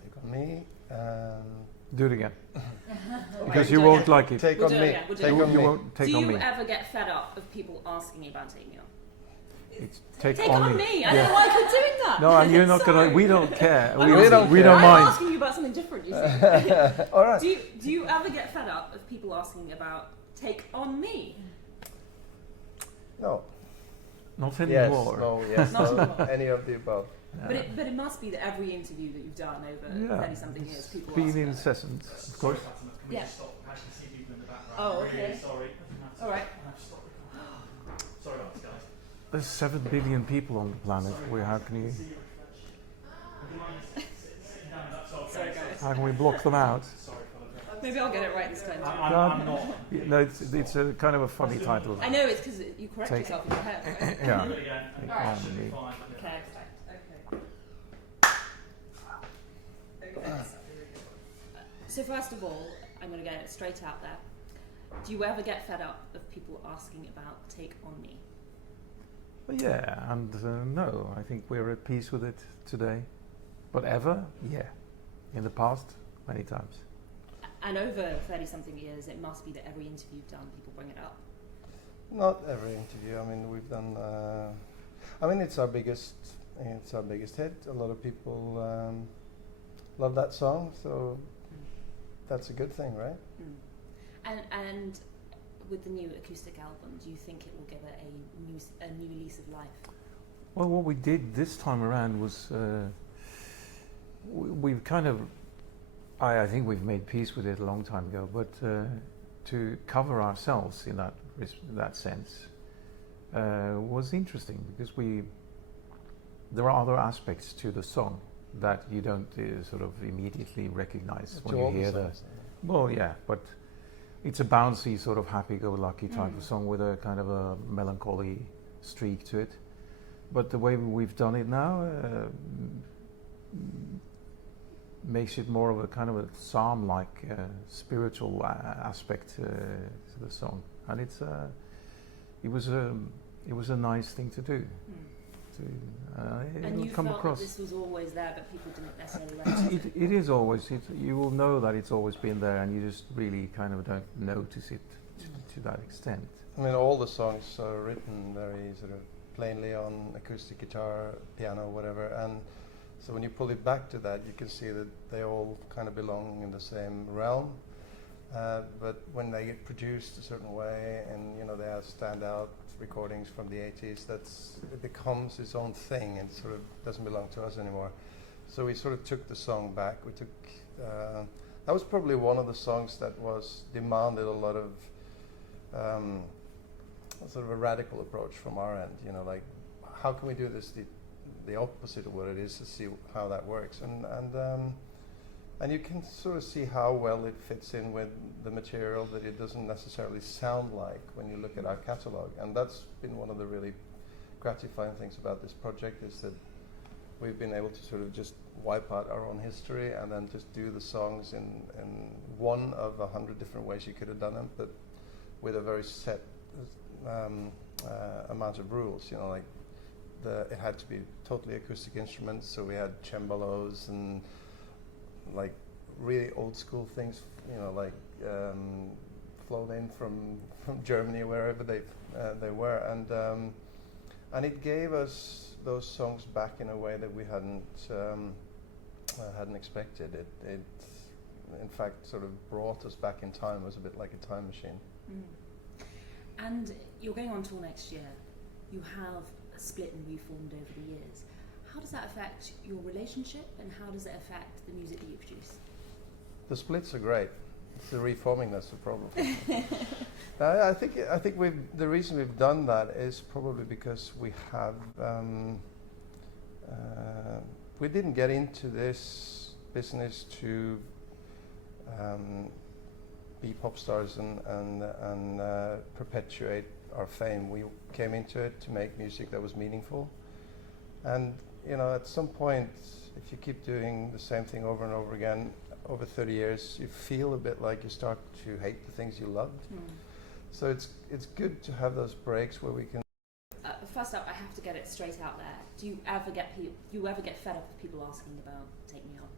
Take on me. Do it again. Because you won't like it. Take on me. Take on me. You won't take on me. Do you ever get fed up of people asking you about taking you on? It's take on me. I don't know why I keep doing that. No, and you're not gonna. We don't care. We don't mind. I'm asking you about something different. You see. All right. Do you ever get fed up of people asking about take on me? No. Not anymore. Yes, no, any of the above. Yeah. But it must be that every interview that you've done over 30-something years, people been ask incessant, of course. Can we just stop? I can see people in the background. Oh, okay. Really sorry. All right. Sorry about this, guys. There's 7 billion people on the planet. How can you? Sorry, guys. How can we block them out? Maybe I'll get it right this time. I'm not. No, it's a kind of a funny title. I know it's because you correct yourself in your head, right? Yeah. Alright. Okay. So first of all, I'm going to get it straight out there. Do you ever get fed up of people asking about take on me? Yeah, and no, I think we're at peace with it today. But ever? Yeah. In the past, many times. And over 30-something years, it must be that every interview you've done, people bring it up. Not every interview. I mean, we've done. It's our biggest hit. A lot of people love that song, so that's a good thing, right? Mm. And with the new acoustic album, do you think it will give it a new lease of life? Well, what we did this time around was we've kind of. I think we've made peace with it a long time ago, but to cover ourselves in that sense was interesting because there are other aspects to the song that you don't sort of immediately recognize when you hear the. Well, yeah, but it's a bouncy, sort of happy-go-lucky type of song with a kind of a melancholy streak to it. But the way we've done it now makes it more of a kind of a psalm-like spiritual aspect to the song, and it was a nice thing to do. And you come felt across. That this was always there, but people didn't necessarily recognize it is always. You will know that it's always been there, and you just really kind of don't notice it to that extent. I mean, all the songs are written very sort of plainly on acoustic guitar, piano, whatever, and so when you pull it back to that, you can see that they all kind of belong in the same realm. But when they get produced a certain way, and they have standout recordings from the 80s, it becomes its own thing and sort of doesn't belong to us anymore. So we sort of took the song back. That was probably one of the songs that demanded a lot of sort of a radical approach from our end. Like, how can we do this the opposite of what it is, to see how that works, and you can sort of see how well it fits in with the material that it doesn't necessarily sound like when you look at our catalog. And that's been one of the really gratifying things about this project, is that we've been able to sort of just wipe out our own history and then just do the songs in one of 100 different ways you could have done them, but with a very set amount of rules. Like it had to be totally acoustic instruments, so we had cembalos and like really old school things, like flown in from Germany, wherever they were, and it gave us those songs back in a way that we hadn't expected. It in fact sort of brought us back in time. It was a bit like a time machine. And you're going on tour next year. You have split and reformed over the years. How does that affect your relationship, and how does it affect the music that you produce? The splits are great. It's the reforming that's the problem. I think the reason we've done that is probably because we have we didn't get into this business to be pop stars and perpetuate our fame. We came into it to make music that was meaningful, and at some point, if you keep doing the same thing over and over again over 30 years, you feel a bit like you start to hate the things you loved. So it's good to have those breaks where we can. First up, I have to get it straight out there. Do you ever get fed up of people asking about Take Me Up?